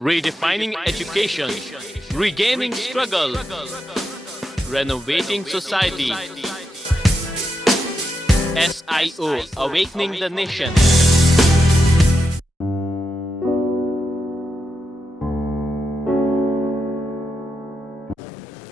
Redefining education, regaining struggle, renovating society. SIO, awakening the nation.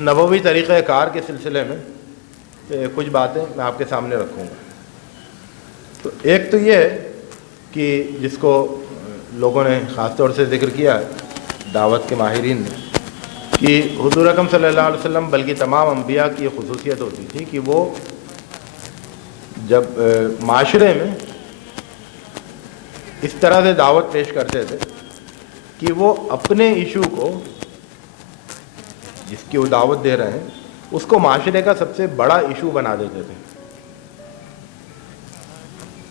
نبوی طریقہ کار کے سلسلے میں کچھ باتیں میں آپ کے سامنے رکھوں گا. تو ایک تو یہ ہے کہ جس کو لوگوں نے خاص طور سے ذکر کیا ہے دعوت کے ماہرین نے کہ حضور اکرم صلی اللہ علیہ وسلم بلکہ تمام انبیاء کی یہ خصوصیت ہوتی تھی کہ وہ جب معاشرے میں اس طرح سے دعوت پیش کرتے تھے کہ وہ اپنے ایشو کو جس کی وہ دعوت دے رہے ہیں اس کو معاشرے کا سب سے بڑا ایشو بنا دیتے تھے.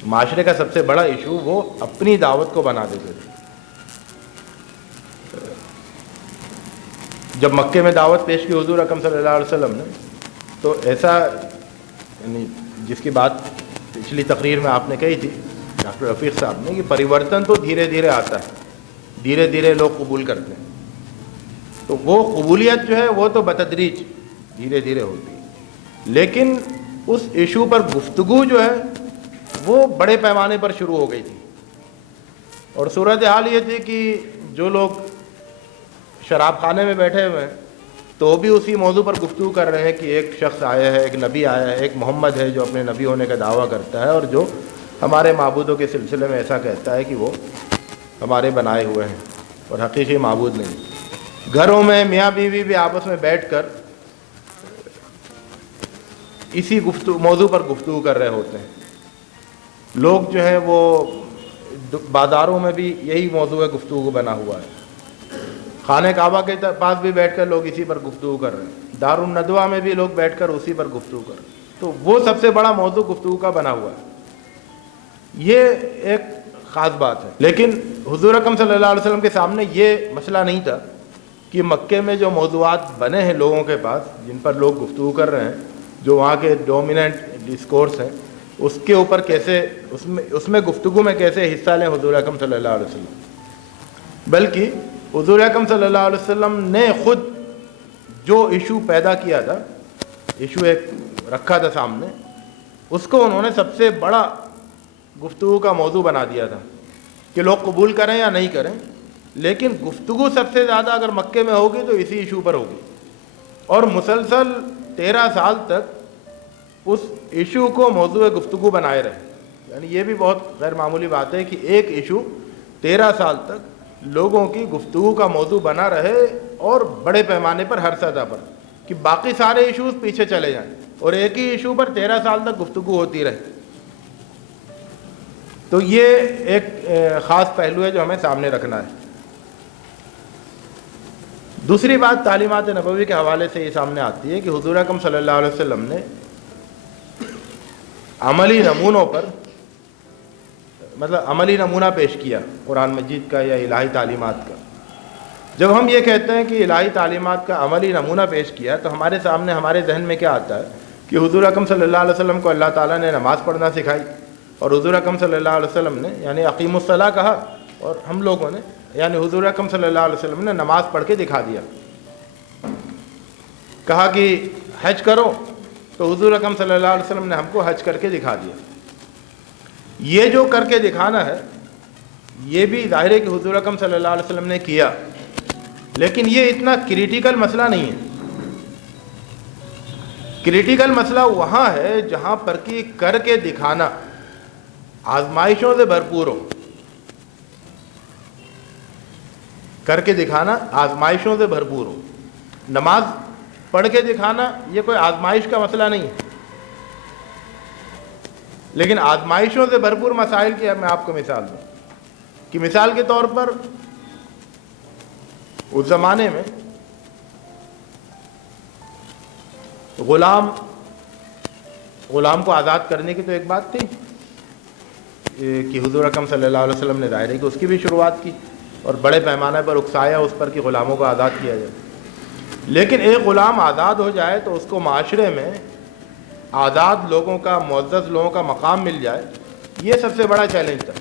معاشرے کا سب سے بڑا ایشو وہ اپنی دعوت کو بنا دیتے تھے. جب مکے میں دعوت پیش کی حضور اکرم صلی اللہ علیہ وسلم نے تو ایسا یعنی جس کی بات پچھلی تقریر میں آپ نے کہی تھی ڈاکٹر رفیق صاحب نے کہ پریورتن تو دھیرے دھیرے آتا ہے, دھیرے دھیرے لوگ قبول کرتے ہیں. تو وہ قبولیت جو ہے وہ تو بتدریج دھیرے دھیرے ہوتی ہے, لیکن اس ایشو پر گفتگو جو ہے وہ بڑے پیمانے پر شروع ہو گئی تھی. اور صورتحال یہ تھی کہ جو لوگ شراب خانے میں بیٹھے ہوئے ہیں تو بھی اسی موضوع پر گفتگو کر رہے ہیں کہ ایک شخص آیا ہے, ایک نبی آیا ہے, ایک محمد ہے جو اپنے نبی ہونے کا دعویٰ کرتا ہے اور جو ہمارے معبودوں کے سلسلے میں ایسا کہتا ہے کہ وہ ہمارے بنائے ہوئے ہیں اور حقیقی معبود نہیں. گھروں میں میاں بیوی بھی آپس میں بیٹھ کر اسی موضوع پر گفتگو کر رہے ہوتے ہیں. لوگ جو ہیں وہ بازاروں میں بھی یہی موضوع گفتگو بنا ہوا ہے. خانہ کعبہ کے پاس بھی بیٹھ کر لوگ اسی پر گفتگو کر رہے ہیں. دارالندوہ میں بھی لوگ بیٹھ کر اسی پر گفتگو کر رہے ہیں. تو وہ سب سے بڑا موضوع گفتگو کا بنا ہوا ہے. یہ ایک خاص بات ہے. لیکن حضور اکرم صلی اللہ علیہ وسلم کے سامنے یہ مسئلہ نہیں تھا کہ مکے میں جو موضوعات بنے ہیں لوگوں کے پاس جن پر لوگ گفتگو کر رہے ہیں, جو وہاں کے ڈومیننٹ ڈسکورس ہیں, اس کے اوپر کیسے اس میں گفتگو میں کیسے حصہ لیں حضور اکرم صلی اللہ علیہ وسلم. بلکہ حضور اکرم صلی اللہ علیہ وسلم نے خود جو ایشو پیدا کیا تھا, ایشو ایک رکھا تھا سامنے, اس کو انہوں نے سب سے بڑا گفتگو کا موضوع بنا دیا تھا کہ لوگ قبول کریں یا نہیں کریں, لیکن گفتگو سب سے زیادہ اگر مکے میں ہوگی تو اسی ایشو پر ہوگی. اور مسلسل 13 سال تک اس ایشو کو موضوع گفتگو بنائے رہے. یعنی یہ بھی بہت غیر معمولی بات ہے کہ ایک ایشو 13 سال تک لوگوں کی گفتگو کا موضوع بنا رہے اور بڑے پیمانے پر ہر سطح پر, کہ باقی سارے ایشوز پیچھے چلے جائیں اور ایک ہی ایشو پر 13 سال تک گفتگو ہوتی رہے. تو یہ ایک خاص پہلو ہے جو ہمیں سامنے رکھنا ہے. دوسری بات تعلیمات نبوی کے حوالے سے یہ سامنے آتی ہے کہ حضور اکرم صلی اللہ علیہ وسلم نے عملی نمونوں پر عملی نمونہ پیش کیا قرآن مجید کا یا الہی تعلیمات کا. جب ہم یہ کہتے ہیں کہ الہی تعلیمات کا عملی نمونہ پیش کیا تو ہمارے سامنے ہمارے ذہن میں کیا آتا ہے کہ حضور اکرم صلی اللہ علیہ وسلم کو اللہ تعالیٰ نے نماز پڑھنا سکھائی, اور حضور اکرم صلی اللہ علیہ وسلم نے یعنی اقیم الصلاۃ کہا, اور ہم لوگوں نے یعنی حضور اکرم صلی اللہ علیہ وسلم نے نماز پڑھ کے دکھا دیا. کہا کہ حج کرو تو حضور اکرم صلی اللہ علیہ وسلم نے ہم کو حج کر کے دکھا دیا. یہ جو کر کے دکھانا ہے یہ بھی ظاہر ہے کہ حضور اکرم صلی اللہ علیہ وسلم نے کیا, لیکن یہ اتنا کریٹیکل مسئلہ نہیں ہے. کریٹیکل مسئلہ وہاں ہے جہاں پر کہ کر کے دکھانا آزمائشوں سے بھرپور ہو. کر کے دکھانا آزمائشوں سے بھرپور ہو. نماز پڑھ کے دکھانا یہ کوئی آزمائش کا مسئلہ نہیں ہے, لیکن آزمائشوں سے بھرپور مسائل کی میں آپ کو مثال دوں کہ مثال کے طور پر اس زمانے میں غلام کو آزاد کرنے کی تو ایک بات تھی کہ حضور اکرم صلی اللہ علیہ وسلم نے ظاہر ہے کہ اس کی بھی شروعات کی اور بڑے پیمانے پر اکسایا اس پر کہ غلاموں کو آزاد کیا جائے. لیکن ایک غلام آزاد ہو جائے تو اس کو معاشرے میں آزاد لوگوں کا, معزز لوگوں کا مقام مل جائے, یہ سب سے بڑا چیلنج تھا.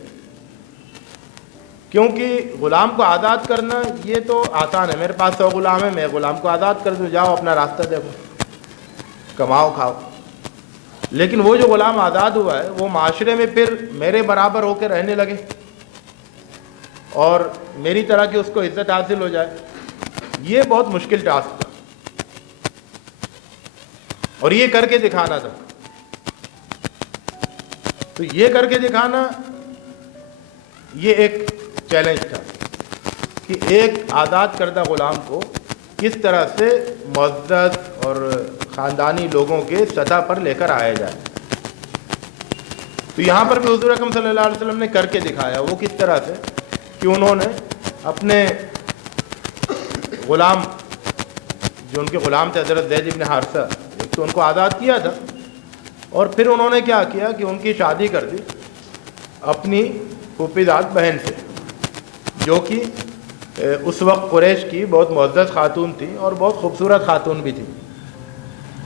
کیونکہ غلام کو آزاد کرنا یہ تو آسان ہے, میرے پاس 100 غلام ہیں, میں غلام کو آزاد کر دوں, جاؤ اپنا راستہ دیکھو, کماؤ کھاؤ. لیکن وہ جو غلام آزاد ہوا ہے وہ معاشرے میں پھر میرے برابر ہو کے رہنے لگے اور میری طرح کی اس کو عزت حاصل ہو جائے, یہ بہت مشکل ٹاسک تھا. اور یہ کر کے دکھانا تھا. تو یہ کر کے دکھانا یہ ایک چیلنج تھا کہ ایک آزاد کردہ غلام کو کس طرح سے معزز اور خاندانی لوگوں کے سطح پر لے کر آیا جائے. تو یہاں پر بھی حضور اکرم صلی اللہ علیہ وسلم نے کر کے دکھایا. وہ کس طرح سے کہ انہوں نے اپنے غلام جو ان کے غلام تھے حضرت زید بن حارثہ، ایک تو ان کو آزاد کیا تھا، اور پھر انہوں نے کیا کیا کہ ان کی شادی کر دی اپنی پھوپھی زاد بہن سے، جو کہ اس وقت قریش کی بہت معزز خاتون تھی اور بہت خوبصورت خاتون بھی تھی،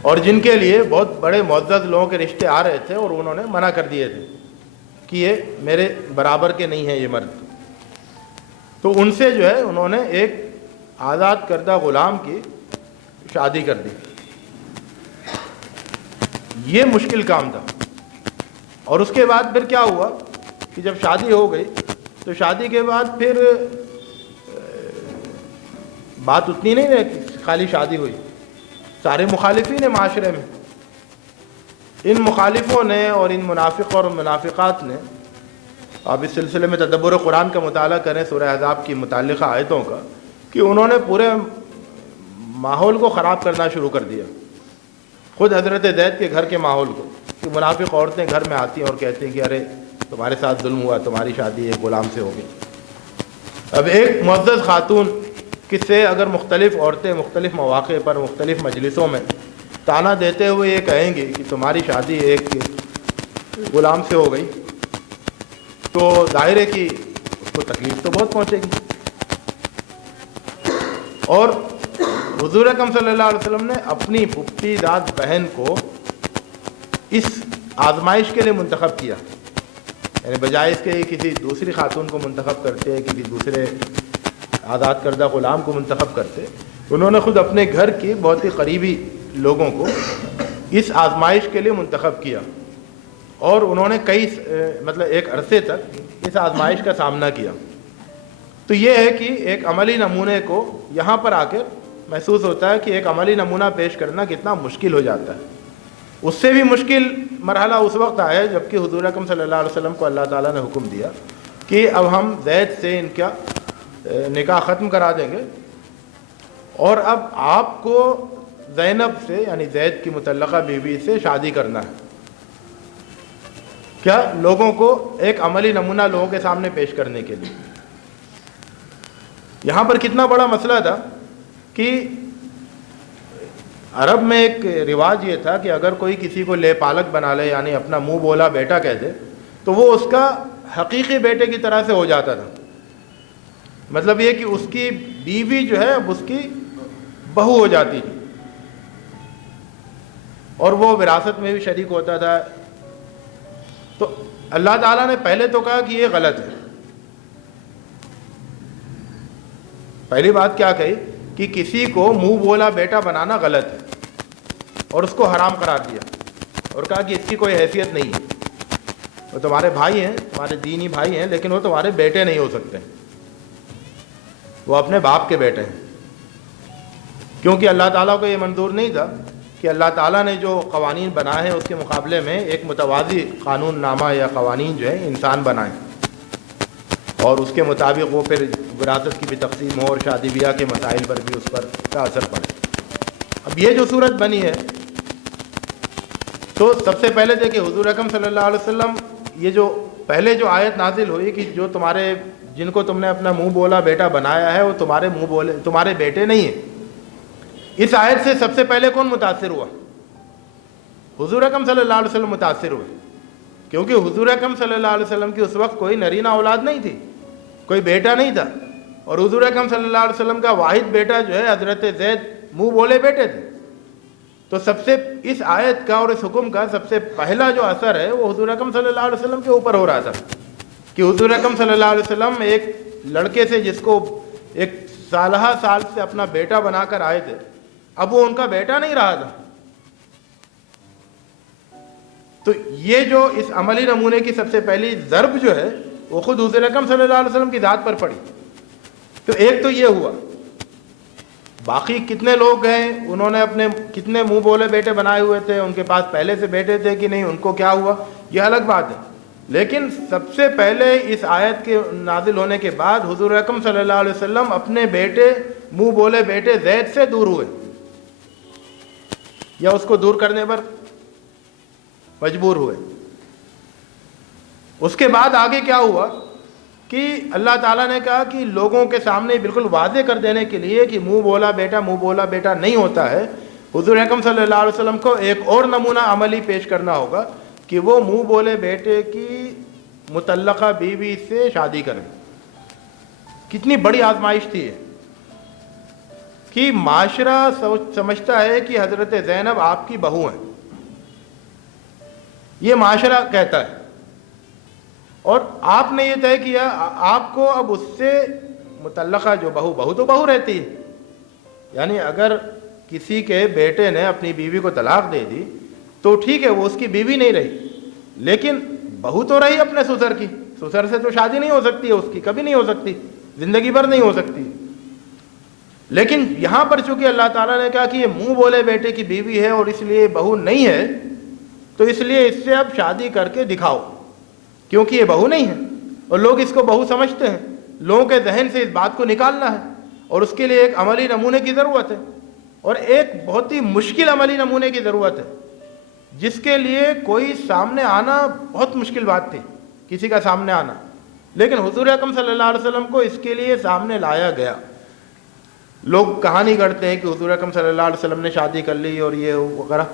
اور جن کے لیے بہت بڑے معزز لوگوں کے رشتے آ رہے تھے، اور انہوں نے منع کر دیے تھے کہ یہ میرے برابر کے نہیں ہیں یہ مرد. تو ان سے جو ہے انہوں نے ایک آزاد کردہ غلام کی شادی کر دی. یہ مشکل کام تھا. اور اس کے بعد پھر کیا ہوا کہ جب شادی ہو گئی تو شادی کے بعد پھر بات اتنی نہیں رہی خالی شادی ہوئی. سارے مخالفین معاشرے میں، ان مخالفوں نے اور ان منافق اور منافقات نے، آپ اس سلسلے میں تدبر قرآن کا مطالعہ کریں سورہ احزاب کی متعلقہ آیتوں کا، کہ انہوں نے پورے ماحول کو خراب کرنا شروع کر دیا. خود حضرت زید کے گھر کے ماحول کو، کہ منافق عورتیں گھر میں آتی ہیں اور کہتی ہیں کہ ارے تمہارے ساتھ ظلم ہوا، تمہاری شادی ایک غلام سے ہو گئی. اب ایک معزز خاتون کس سے اگر مختلف عورتیں مختلف مواقع پر مختلف مجلسوں میں تانا دیتے ہوئے یہ کہیں گی کہ تمہاری شادی ایک غلام سے ہو گئی، تو ظاہر ہے کہ اس کو تکلیف تو بہت پہنچے گی. اور حضور اکرم صلی اللہ علیہ وسلم نے اپنی پھوپھی زاد بہن کو اس آزمائش کے لیے منتخب کیا، یعنی بجائے اس کے کسی دوسری خاتون کو منتخب کرتے، کسی دوسرے آزاد کردہ غلام کو منتخب کرتے، انہوں نے خود اپنے گھر کی بہت ہی قریبی لوگوں کو اس آزمائش کے لیے منتخب کیا، اور انہوں نے ایک عرصے تک اس آزمائش کا سامنا کیا. تو یہ ہے کہ ایک عملی نمونے کو یہاں پر آ کر محسوس ہوتا ہے کہ ایک عملی نمونہ پیش کرنا کتنا مشکل ہو جاتا ہے. اس سے بھی مشکل مرحلہ اس وقت آیا جبکہ حضور اکرم صلی اللہ علیہ وسلم کو اللہ تعالیٰ نے حکم دیا کہ اب ہم زید سے ان کا نکاح ختم کرا دیں گے، اور اب آپ کو زینب سے یعنی زید کی متعلقہ بیوی سے شادی کرنا ہے. کیا لوگوں کو ایک عملی نمونہ لوگوں کے سامنے پیش کرنے کے لیے. یہاں پر کتنا بڑا مسئلہ تھا کہ عرب میں ایک رواج یہ تھا کہ اگر کوئی کسی کو لے پالک بنا لے، یعنی اپنا منہ بولا بیٹا کہہ دے، تو وہ اس کا حقیقی بیٹے کی طرح سے ہو جاتا تھا. مطلب یہ کہ اس کی بیوی جو ہے اب اس کی بہو ہو جاتی تھی، اور وہ وراثت میں بھی شریک ہوتا تھا. تو اللہ تعالیٰ نے پہلے تو کہا کہ یہ غلط ہے. پہلی بات کیا کہی کہ کسی کو منہ بولا بیٹا بنانا غلط ہے، اور اس کو حرام قرار دیا، اور کہا کہ اس کی کوئی حیثیت نہیں ہے. وہ تمہارے بھائی ہیں، تمہارے دینی بھائی ہیں، لیکن وہ تمہارے بیٹے نہیں ہو سکتے، وہ اپنے باپ کے بیٹے ہیں. کیونکہ اللہ تعالیٰ کو یہ منظور نہیں تھا کہ اللہ تعالیٰ نے جو قوانین بنائے ہیں اس کے مقابلے میں ایک متوازی قانون نامہ یا قوانین جو ہے انسان بنائیں، اور اس کے مطابق وہ پھر وراثت کی بھی تقسیم ہو اور شادی بیاہ کے مسائل پر بھی اس پر کا اثر پڑے. اب یہ جو صورت بنی ہے، تو سب سے پہلے دیکھیں حضور اکرم صلی اللہ علیہ وسلم، یہ جو پہلے جو آیت نازل ہوئی کہ جو جن کو تم نے اپنا منہ بولا بیٹا بنایا ہے وہ تمہارے بیٹے نہیں ہیں، اس آیت سے سب سے پہلے کون متاثر ہوا؟ حضور اکرم صلی اللہ علیہ وسلم متاثر ہوئے، کیونکہ حضور اکرم صلی اللہ علیہ وسلم کی اس وقت کوئی نرینہ اولاد نہیں تھی، کوئی بیٹا نہیں تھا، اور حضور اکرم صلی اللہ علیہ وسلم کا واحد بیٹا جو ہے حضرت زید منہ بولے بیٹے تھے. تو سب سے اس آیت کا اور اس حکم کا سب سے پہلا جو اثر ہے وہ حضور اکرم صلی اللہ علیہ وسلم کے اوپر ہو رہا تھا کہ حضور اکرم صلی اللہ علیہ وسلم ایک لڑکے سے جس کو ایک سال سے اپنا بیٹا بنا کر آئے تھے، اب وہ ان کا بیٹا نہیں رہا تھا. تو یہ جو اس عملی نمونے کی سب سے پہلی ضرب جو ہے وہ خود حضور اکرم صلی اللہ علیہ وسلم کی ذات پر پڑی. تو ایک تو یہ ہوا باقی کتنے لوگ ہیں انہوں نے اپنے کتنے منہ بولے بیٹے بنائے ہوئے تھے, ان کے پاس پہلے سے بیٹے تھے کہ نہیں, ان کو کیا ہوا, یہ الگ بات ہے. لیکن سب سے پہلے اس آیت کے نازل ہونے کے بعد حضور اکرم صلی اللہ علیہ وسلم اپنے بیٹے منہ بولے بیٹے زید سے دور ہوئے, یا اس کو دور کرنے پر مجبور ہوئے. اس کے بعد آگے کیا ہوا کہ اللہ تعالیٰ نے کہا کہ لوگوں کے سامنے بالکل واضح کر دینے کے لیے کہ منہ بولا بیٹا نہیں ہوتا ہے, حضور اکرم صلی اللہ علیہ وسلم کو ایک اور نمونہ عملی پیش کرنا ہوگا کہ وہ منہ بولے بیٹے کی متعلقہ بیوی سے شادی کریں. کتنی بڑی آزمائش تھی یہ کہ معاشرہ سمجھتا ہے کہ حضرت زینب آپ کی بہو ہیں, یہ معاشرہ کہتا ہے, اور آپ نے یہ طے کیا آپ کو اب اس سے متعلقہ جو بہو تو بہو رہتی ہے, یعنی اگر کسی کے بیٹے نے اپنی بیوی کو طلاق دے دی تو ٹھیک ہے وہ اس کی بیوی نہیں رہی, لیکن بہو تو رہی اپنے سسر کی. سسر سے تو شادی نہیں ہو سکتی ہے اس کی, کبھی نہیں ہو سکتی, زندگی بھر نہیں ہو سکتی. لیکن یہاں پر چونکہ اللہ تعالیٰ نے کہا کہ یہ منہ بولے بیٹے کی بیوی ہے اور اس لیے بہو نہیں ہے, تو اس لیے اس سے اب شادی کر کے دکھاؤ, کیونکہ یہ بہو نہیں ہے اور لوگ اس کو بہو سمجھتے ہیں. لوگوں کے ذہن سے اس بات کو نکالنا ہے, اور اس کے لیے ایک عملی نمونے کی ضرورت ہے, اور ایک بہت ہی مشکل عملی نمونے کی ضرورت ہے, جس کے لیے کوئی سامنے آنا بہت مشکل بات تھی, کسی کا سامنے آنا. لیکن حضور اکرم صلی اللہ علیہ وسلم کو اس کے لیے سامنے لایا گیا. لوگ کہانی کرتے ہیں کہ حضور اکرم صلی اللہ علیہ وسلم نے شادی کر لی اور یہ وغیرہ.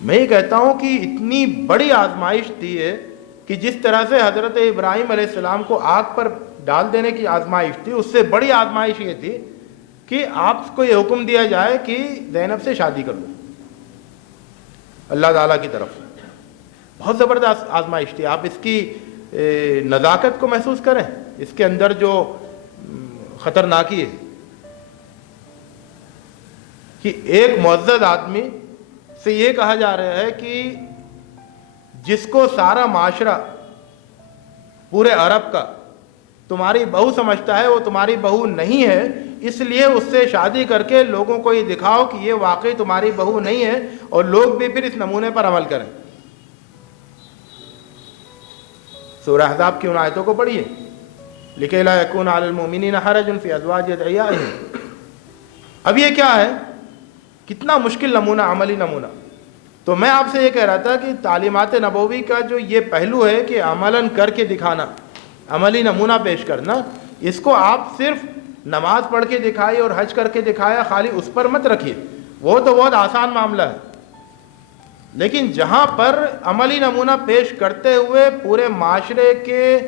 میں یہ کہتا ہوں کہ اتنی بڑی آزمائش تھی ہے کہ جس طرح سے حضرت ابراہیم علیہ السلام کو آگ پر ڈال دینے کی آزمائش تھی, اس سے بڑی آزمائش یہ تھی کہ آپ کو یہ حکم دیا جائے کہ زینب سے شادی کر لو اللہ تعالیٰ کی طرف. بہت زبردست آزمائش تھی. آپ اس کی نزاکت کو محسوس کریں, اس کے اندر جو خطرناکی ہے کہ ایک معزز آدمی سے یہ کہا جا رہا ہے کہ جس کو سارا معاشرہ پورے عرب کا تمہاری بہو سمجھتا ہے وہ تمہاری بہو نہیں ہے, اس لیے اس سے شادی کر کے لوگوں کو یہ دکھاؤ کہ یہ واقعی تمہاری بہو نہیں ہے, اور لوگ بھی پھر اس نمونے پر عمل کریں. سورہ احزاب کی ان آیتوں کو پڑھیے, لِكَيْ لَا يَكُونَ عَلَى الْمُؤْمِنِينَ حَرَجٌ فِي أَزْوَاجِ أَدْعِيَائِهِمْ. اب یہ کیا ہے, کتنا مشکل نمونہ, عملی نمونہ. تو میں آپ سے یہ کہہ رہا تھا کہ تعلیمات نبوی کا جو یہ پہلو ہے کہ عملاً کر کے دکھانا, عملی نمونہ پیش کرنا, اس کو آپ صرف نماز پڑھ کے دکھائی اور حج کر کے دکھایا خالی اس پر مت رکھیے, وہ تو بہت آسان معاملہ ہے. لیکن جہاں پر عملی نمونہ پیش کرتے ہوئے پورے معاشرے کے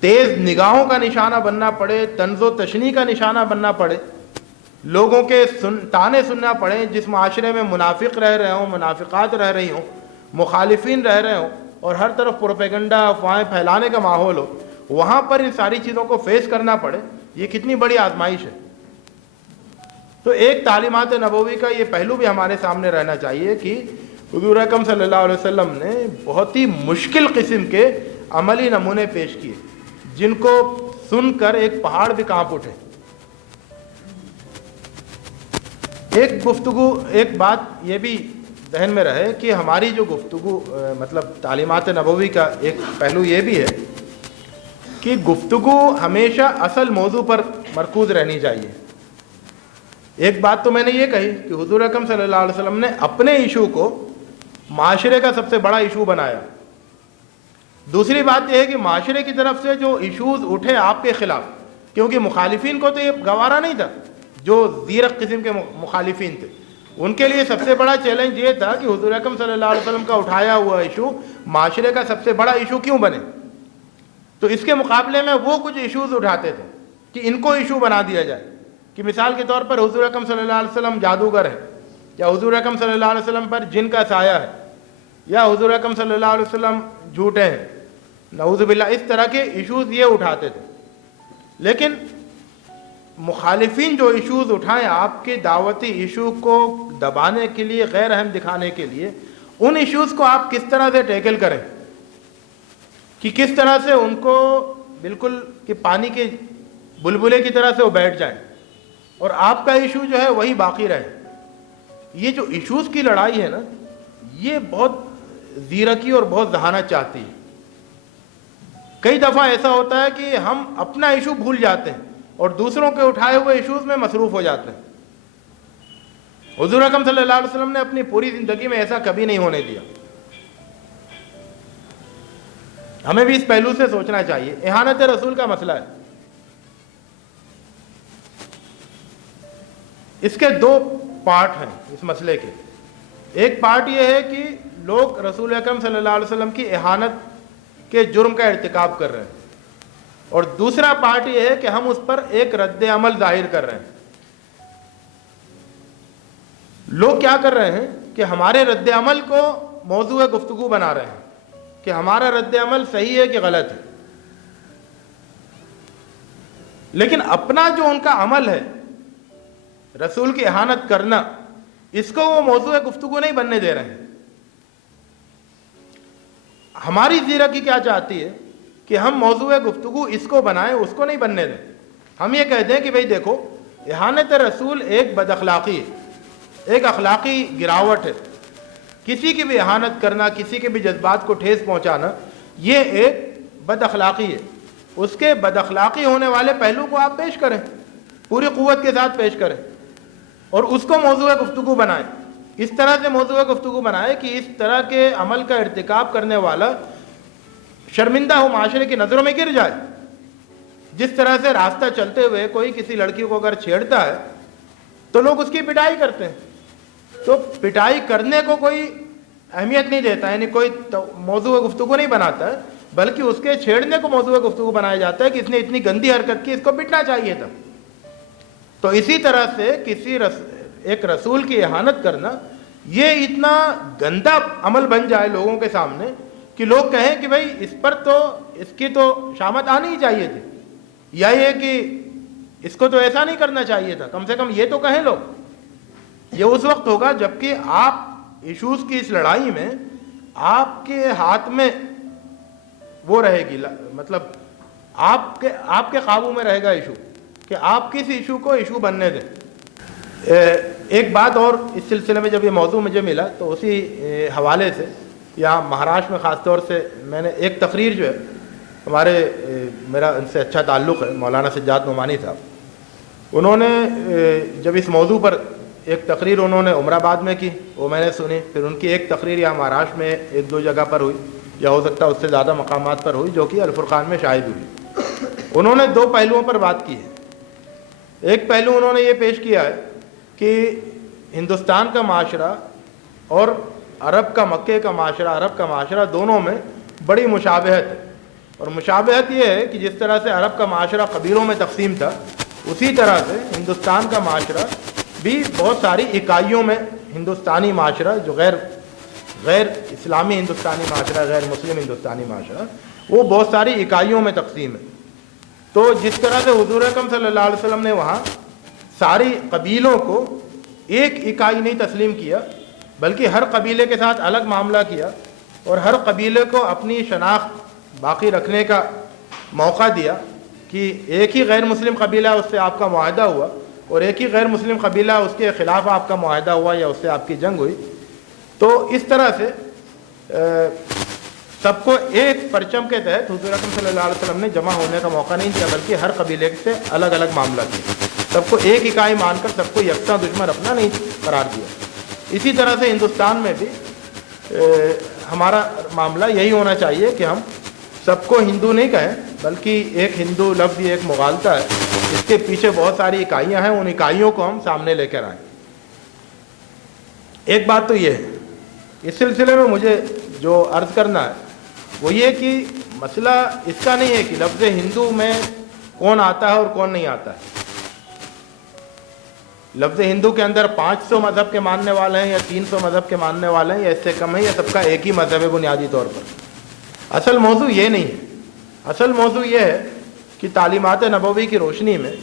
تیز نگاہوں کا نشانہ بننا پڑے, طنز و تشنیع کا نشانہ بننا پڑے, لوگوں کے تانے سننا پڑے, جس معاشرے میں منافق رہ رہے ہوں, منافقات رہ رہی ہوں, مخالفین رہ رہے ہوں, اور ہر طرف پروپیگنڈا افواہیں پھیلانے کا ماحول ہو, وہاں پر ان ساری چیزوں کو فیس کرنا پڑے, یہ کتنی بڑی آزمائش ہے. تو ایک تعلیمات نبوی کا یہ پہلو بھی ہمارے سامنے رہنا چاہیے کہ حضور اکرم صلی اللہ علیہ وسلم نے بہت ہی مشکل قسم کے عملی نمونے پیش کیے, جن کو سن کر ایک پہاڑ بھی کانپ اٹھے. ایک گفتگو, ایک بات یہ بھی ذہن میں رہے کہ ہماری جو گفتگو مطلب تعلیمات نبوی کا ایک پہلو یہ بھی ہے کہ گفتگو ہمیشہ اصل موضوع پر مرکوز رہنی چاہیے. ایک بات تو میں نے یہ کہی کہ حضور اکرم صلی اللہ علیہ وسلم نے اپنے ایشو کو معاشرے کا سب سے بڑا ایشو بنایا. دوسری بات یہ ہے کہ معاشرے کی طرف سے جو ایشوز اٹھے آپ کے خلاف, کیونکہ مخالفین کو تو یہ گوارا نہیں تھا, جو زیرک قسم کے مخالفین تھے, ان کے لیے سب سے بڑا چیلنج یہ تھا کہ حضور اکرم صلی اللہ علیہ وسلم کا اٹھایا ہوا ایشو معاشرے کا سب سے بڑا ایشو کیوں بنے. تو اس کے مقابلے میں وہ کچھ ایشوز اٹھاتے تھے کہ ان کو ایشو بنا دیا جائے, کہ مثال کے طور پر حضور اکرم صلی اللہ علیہ وسلم جادوگر ہے, یا حضور اکرم صلی اللہ علیہ وسلم پر جن کا سایہ ہے, یا حضور اکرم صلی اللہ علیہ وسلم جھوٹے ہیں, نعوذ باللہ, اس طرح کے ایشوز یہ اٹھاتے تھے. لیکن مخالفین جو ایشوز اٹھائیں آپ کے دعوتی ایشو کو دبانے کے لیے, غیر اہم دکھانے کے لیے, ان ایشوز کو آپ کس طرح سے ٹیکل کریں, کہ کس طرح سے ان کو بالکل کہ پانی کے بلبلے کی طرح سے وہ بیٹھ جائیں. اور آپ کا ایشو جو ہے وہی باقی رہے. یہ جو ایشوز کی لڑائی ہے نا, یہ بہت زیرکی اور بہت ذہانت چاہتی ہے. کئی دفعہ ایسا ہوتا ہے کہ ہم اپنا ایشو بھول جاتے ہیں اور دوسروں کے اٹھائے ہوئے ایشوز میں مصروف ہو جاتے ہیں. حضور اکرم صلی اللہ علیہ وسلم نے اپنی پوری زندگی میں ایسا کبھی نہیں ہونے دیا. ہمیں بھی اس پہلو سے سوچنا چاہیے. اہانت رسول کا مسئلہ ہے. اس کے دو پارٹ ہیں اس مسئلے کے. ایک پارٹ یہ ہے کہ لوگ رسول اکرم صلی اللہ علیہ وسلم کی اہانت کے جرم کا ارتکاب کر رہے ہیں, اور دوسرا پارٹ یہ ہے کہ ہم اس پر ایک رد عمل ظاہر کر رہے ہیں. لوگ کیا کر رہے ہیں کہ ہمارے رد عمل کو موضوع گفتگو بنا رہے ہیں کہ ہمارا رد عمل صحیح ہے کہ غلط ہے, لیکن اپنا جو ان کا عمل ہے رسول کی اہانت کرنا, اس کو وہ موضوع گفتگو نہیں بننے دے رہے ہیں. ہماری زیرکی کیا چاہتی ہے کہ ہم موضوع گفتگو اس کو بنائیں, اس کو نہیں بننے دیں. ہم یہ کہتے ہیں کہ بھئی دیکھو, اہانت رسول ایک بد اخلاقی ہے, ایک اخلاقی گراوٹ ہے. کسی کی بھی اہانت کرنا, کسی کے بھی جذبات کو ٹھیس پہنچانا, یہ ایک بد اخلاقی ہے. اس کے بد اخلاقی ہونے والے پہلو کو آپ پیش کریں, پوری قوت کے ساتھ پیش کریں, اور اس کو موضوع گفتگو بنائیں. اس طرح سے موضوع گفتگو بنائے کہ اس طرح کے عمل کا ارتکاب کرنے والا شرمندہ ہو, معاشرے کی نظروں میں گر جائے. جس طرح سے راستہ چلتے ہوئے کوئی کسی لڑکی کو اگر چھیڑتا ہے تو لوگ اس کی پٹائی کرتے ہیں, تو پٹائی کرنے کو کوئی اہمیت نہیں دیتا, یعنی کوئی موضوع گفتگو نہیں بناتا ہے, بلکہ اس کے چھیڑنے کو موضوع گفتگو بنایا جاتا ہے کہ اس نے اتنی گندی حرکت کی, اس کو پٹنا چاہیے تھا. تو اسی طرح سے ایک رسول کی اہانت کرنا یہ اتنا گندا عمل بن جائے لوگوں کے سامنے کہ لوگ کہیں کہ بھئی اس پر تو اس کی تو شامت آنی ہی چاہیے تھی, یا یہ کہ اس کو تو ایسا نہیں کرنا چاہیے تھا. کم سے کم یہ تو کہیں لوگ. یہ اس وقت ہوگا جبکہ آپ ایشوز کی اس لڑائی میں آپ کے ہاتھ میں وہ رہے گی, مطلب آپ کے قابو میں رہے گا ایشو, کہ آپ کس ایشو کو ایشو بننے دیں. ایک بات اور اس سلسلے میں, جب یہ موضوع مجھے ملا تو اسی حوالے سے یہاں مہاراشٹر میں خاص طور سے میں نے ایک تقریر جو ہے میرا ان سے اچھا تعلق ہے, مولانا سجاد نعمانی صاحب, انہوں نے جب اس موضوع پر ایک تقریر انہوں نے عمر آباد میں کی, وہ میں نے سنی. پھر ان کی ایک تقریر یہاں مہاراشٹر میں ایک دو جگہ پر ہوئی, یا ہو سکتا ہے اس سے زیادہ مقامات پر ہوئی, جو کہ الفرقان میں شائع ہوئی. انہوں نے دو پہلوؤں پر بات کی ہے. ایک پہلو انہوں نے یہ پیش کیا ہے کہ ہندوستان کا معاشرہ اور عرب کا, مکے کا معاشرہ, عرب کا معاشرہ دونوں میں بڑی مشابہت ہے. اور مشابہت یہ ہے کہ جس طرح سے عرب کا معاشرہ قبیلوں میں تقسیم تھا, اسی طرح سے ہندوستان کا معاشرہ بھی بہت ساری اکائیوں میں, ہندوستانی معاشرہ جو غیر اسلامی ہندوستانی معاشرہ, غیر مسلم ہندوستانی معاشرہ, وہ بہت ساری اکائیوں میں تقسیم ہے. تو جس طرح سے حضور اکرم صلی اللہ علیہ وسلم نے وہاں ساری قبیلوں کو ایک اکائی نہیں تسلیم کیا, بلکہ ہر قبیلے کے ساتھ الگ معاملہ کیا, اور ہر قبیلے کو اپنی شناخت باقی رکھنے کا موقع دیا, کہ ایک ہی غیر مسلم قبیلہ اس سے آپ کا معاہدہ ہوا, اور ایک ہی غیر مسلم قبیلہ اس کے خلاف آپ کا معاہدہ ہوا یا اس سے آپ کی جنگ ہوئی. تو اس طرح سے سب کو ایک پرچم کے تحت حضور اکرم صلی اللہ علیہ وسلم نے جمع ہونے کا موقع نہیں دیا, بلکہ ہر قبیلے سے الگ الگ معاملہ کیا. سب کو ایک اکائی مان کر سب کو یکساں دشمن اپنا نہیں قرار دیا. اسی طرح سے ہندوستان میں بھی ہمارا معاملہ یہی ہونا چاہیے کہ ہم سب کو ہندو نہیں کہیں, بلکہ ایک ہندو لفظ یہ ایک مغالطہ ہے, اس کے پیچھے بہت ساری اکائیاں ہیں, ان اکائیوں کو ہم سامنے لے کر آئیں. ایک بات تو یہ ہے, اس سلسلے میں مجھے جو عرض کرنا ہے وہ یہ کہ مسئلہ اس کا نہیں ہے کہ لفظ ہندو میں کون آتا ہے اور کون نہیں آتا ہے. لفظ ہندو کے اندر 500 مذہب کے ماننے والے ہیں, یا 300 مذہب کے ماننے والے ہیں, یا اس سے کم ہے, یا سب کا ایک ہی مذہب ہے بنیادی طور پر. اصل موضوع یہ نہیں ہے. اصل موضوع یہ ہے کہ تعلیمات نبوی کی روشنی میں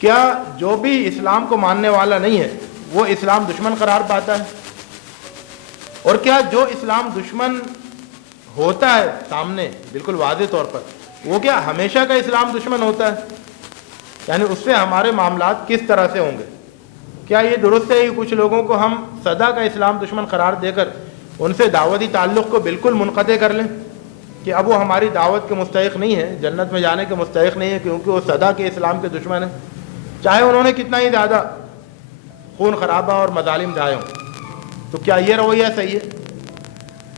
کیا جو بھی اسلام کو ماننے والا نہیں ہے وہ اسلام دشمن قرار پاتا ہے, اور کیا جو اسلام دشمن ہوتا ہے سامنے بالکل واضح طور پر, وہ کیا ہمیشہ کا اسلام دشمن ہوتا ہے؟ یعنی اس سے ہمارے معاملات کس طرح سے ہوں گے؟ کیا یہ درست ہے کہ کچھ لوگوں کو ہم سدا کا اسلام دشمن قرار دے کر ان سے دعوتی تعلق کو بالکل منقطع کر لیں کہ اب وہ ہماری دعوت کے مستحق نہیں ہے، جنت میں جانے کے مستحق نہیں ہے، کیونکہ وہ سدا کے اسلام کے دشمن ہیں، چاہے انہوں نے کتنا ہی زیادہ خون خرابہ اور مظالم ڈھائے ہوں؟ تو کیا یہ رویہ صحیح ہے؟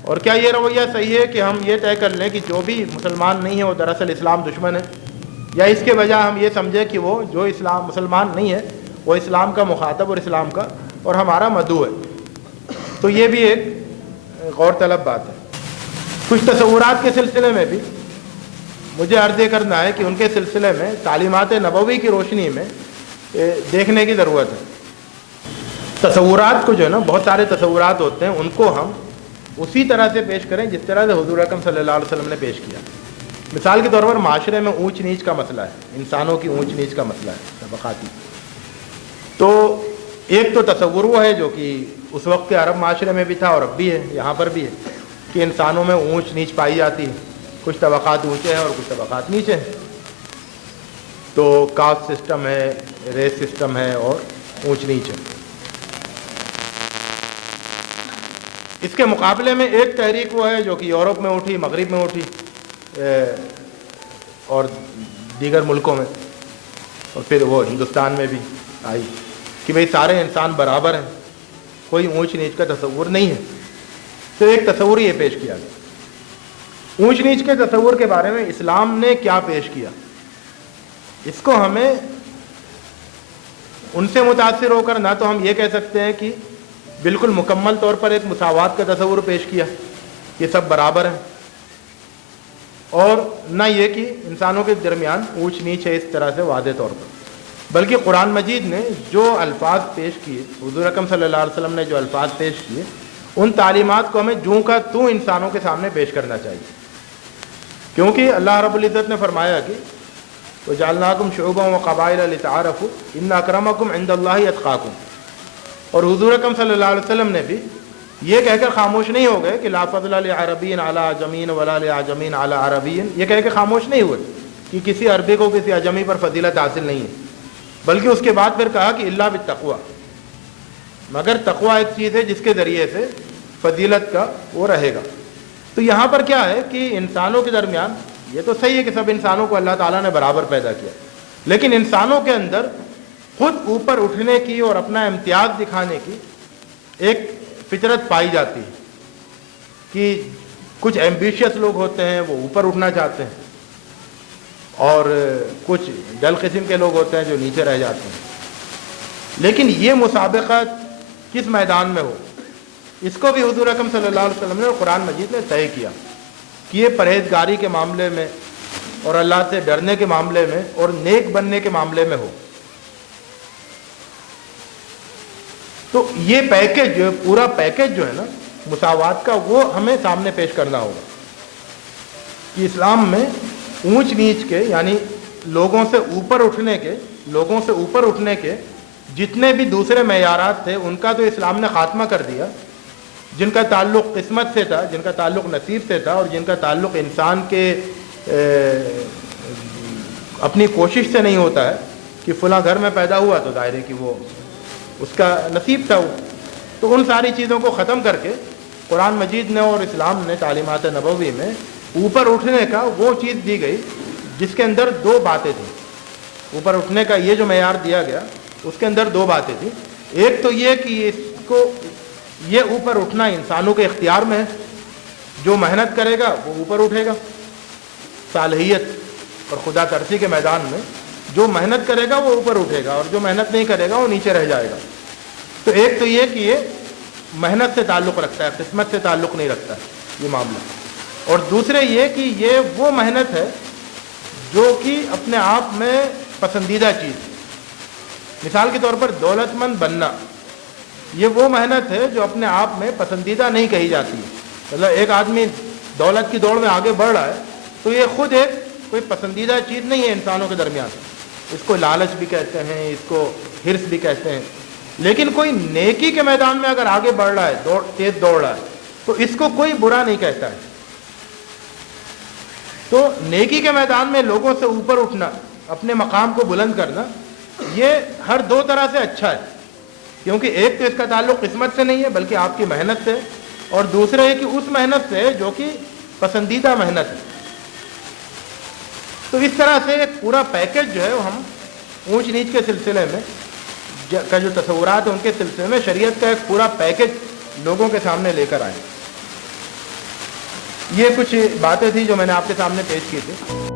اور کیا یہ رویہ صحیح ہے کہ ہم یہ طے کر لیں کہ جو بھی مسلمان نہیں ہے وہ دراصل اسلام دشمن ہے، یا اس کے بجائے ہم یہ سمجھیں کہ وہ جو اسلام مسلمان نہیں ہے وہ اسلام کا مخاطب اور اسلام کا اور ہمارا مدعو ہے؟ تو یہ بھی ایک غور طلب بات ہے۔ کچھ تصورات کے سلسلے میں بھی مجھے عرض یہ کرنا ہے کہ ان کے سلسلے میں تعلیمات نبوی کی روشنی میں دیکھنے کی ضرورت ہے۔ تصورات کو جو ہے نا، بہت سارے تصورات ہوتے ہیں، ان کو ہم اسی طرح سے پیش کریں جس طرح سے حضور اکرم صلی اللہ علیہ وسلم نے پیش کیا۔ مثال کے طور پر معاشرے میں اونچ نیچ کا مسئلہ ہے، انسانوں کی اونچ نیچ کا مسئلہ ہے، طبقاتی۔ تو ایک تو تصور وہ ہے جو کہ اس وقت کے عرب معاشرے میں بھی تھا اور اب بھی ہے، یہاں پر بھی ہے، کہ انسانوں میں اونچ نیچ پائی جاتی ہے، کچھ طبقات اونچے ہیں اور کچھ طبقات نیچے ہیں۔ تو کاسٹ سسٹم ہے، ریس سسٹم ہے اور اونچ نیچ ہے۔ اس کے مقابلے میں ایک تحریک وہ ہے جو کہ یورپ میں اٹھی، مغرب میں اٹھی اور دیگر ملکوں میں، اور پھر وہ ہندوستان میں بھی آئی، کہ بھئی سارے انسان برابر ہیں، کوئی اونچ نیچ کا تصور نہیں ہے۔ تو ایک تصور یہ پیش کیا گیا۔ اونچ نیچ کے تصور کے بارے میں اسلام نے کیا پیش کیا، اس کو ہمیں ان سے متاثر ہو کر نہ تو ہم یہ کہہ سکتے ہیں کہ بالکل مکمل طور پر ایک مساوات کا تصور پیش کیا، یہ سب برابر ہیں، اور نہ یہ کہ انسانوں کے درمیان اونچ نیچ ہے اس طرح سے واضح طور پر، بلکہ قرآن مجید نے جو الفاظ پیش کیے، حضور اکرم صلی اللہ علیہ وسلم نے جو الفاظ پیش کیے، ان تعلیمات کو ہمیں جوں کا توں انسانوں کے سامنے پیش کرنا چاہیے، کیونکہ اللہ رب العزت نے فرمایا کہ وَجَعَلْنَاكُمْ شُعُوبًا وَقَبَائِلَ لِتَعَارَفُوا إِنَّ أَكْرَمَكُمْ عِندَ اللَّهِ أَتْقَاكُمْ۔ اور حضور اکرم صلی اللہ علیہ وسلم نے بھی یہ کہہ کر خاموش نہیں ہو گئے کہ لا فضل لعربی علی عجمی ولا لعجمی علی عربی، یہ کہہ کے خاموش نہیں ہوئے کہ کسی عربی کو کسی عجمی پر فضیلت حاصل نہیں ہے، بلکہ اس کے بعد پھر کہا کہ الا بالتقوی، مگر تقوی ایک چیز ہے جس کے ذریعے سے فضیلت کا وہ رہے گا۔ تو یہاں پر کیا ہے کہ انسانوں کے درمیان یہ تو صحیح ہے کہ سب انسانوں کو اللہ تعالیٰ نے برابر پیدا کیا، لیکن انسانوں کے اندر خود اوپر اٹھنے کی اور اپنا امتیاز دکھانے کی ایک فطرت پائی جاتی ہے، کہ کچھ ایمبیشیس لوگ ہوتے ہیں وہ اوپر اٹھنا چاہتے ہیں، اور کچھ ڈل قسم کے لوگ ہوتے ہیں جو نیچے رہ جاتے ہیں۔ لیکن یہ مسابقہ کس میدان میں ہو، اس کو بھی حضور اکرم صلی اللہ علیہ وسلم نے اور قرآن مجید نے طے کیا کہ یہ پرہیزگاری کے معاملے میں اور اللہ سے ڈرنے کے معاملے میں اور نیک بننے کے معاملے میں ہو۔ تو یہ پیکج جو پورا پیکج جو ہے نا مساوات کا، وہ ہمیں سامنے پیش کرنا ہوگا کہ اسلام میں اونچ نیچ کے، یعنی لوگوں سے اوپر اٹھنے کے جتنے بھی دوسرے معیارات تھے ان کا تو اسلام نے خاتمہ کر دیا، جن کا تعلق قسمت سے تھا، جن کا تعلق نصیب سے تھا، اور جن کا تعلق انسان کے اپنی کوشش سے نہیں ہوتا ہے کہ فلاں گھر میں پیدا ہوا تو ظاہر ہے کہ وہ اس کا نصیب تھا وہ۔ تو ان ساری چیزوں کو ختم کر کے قرآن مجید نے اور اسلام نے تعلیمات نبوی میں اوپر اٹھنے کا وہ چیز دی گئی جس کے اندر دو باتیں تھیں۔ اوپر اٹھنے کا یہ جو معیار دیا گیا اس کے اندر دو باتیں تھیں۔ ایک تو یہ کہ یہ اوپر اٹھنا انسانوں کے اختیار میں ہے، جو محنت کرے گا وہ اوپر اٹھے گا، صالحیت اور خدا ترسی کے میدان میں جو محنت کرے گا وہ اوپر اٹھے گا، اور جو محنت نہیں کرے گا وہ نیچے رہ جائے گا۔ تو ایک تو یہ کہ یہ محنت سے تعلق رکھتا ہے، قسمت سے تعلق نہیں رکھتا ہے یہ معاملہ، اور دوسرے یہ کہ یہ وہ محنت ہے جو کہ اپنے آپ میں پسندیدہ چیز۔ مثال کے طور پر دولت مند بننا، یہ وہ محنت ہے جو اپنے آپ میں پسندیدہ نہیں کہی جاتی ہے۔ مطلب ایک آدمی دولت کی دوڑ میں آگے بڑھ رہا ہے تو یہ خود ایک کوئی پسندیدہ چیز نہیں ہے انسانوں کے درمیان، اس کو لالچ بھی کہتے ہیں، اس کو حرص بھی کہتے ہیں۔ لیکن کوئی نیکی کے میدان میں اگر آگے بڑھ رہا ہے، تیز دوڑ رہا ہے، تو اس کو کوئی برا نہیں کہتا ہے۔ تو نیکی کے میدان میں لوگوں سے اوپر اٹھنا اپنے مقام کو بلند کرنا یہ ہر دو طرح سے اچھا ہے، کیونکہ ایک تو اس کا تعلق قسمت سے نہیں ہے بلکہ آپ کی محنت سے، اور دوسرا ہے کہ اس محنت سے جو کہ پسندیدہ محنت ہے۔ تو اس طرح سے ایک پورا پیکج جو ہے وہ ہم اونچ نیچ کے سلسلے میں کا جو تصورات ہیں ان کے سلسلے میں شریعت کا ایک پورا پیکج لوگوں کے سامنے لے کر آئے۔ یہ کچھ باتیں تھیں جو میں نے آپ کے سامنے پیش کی تھی۔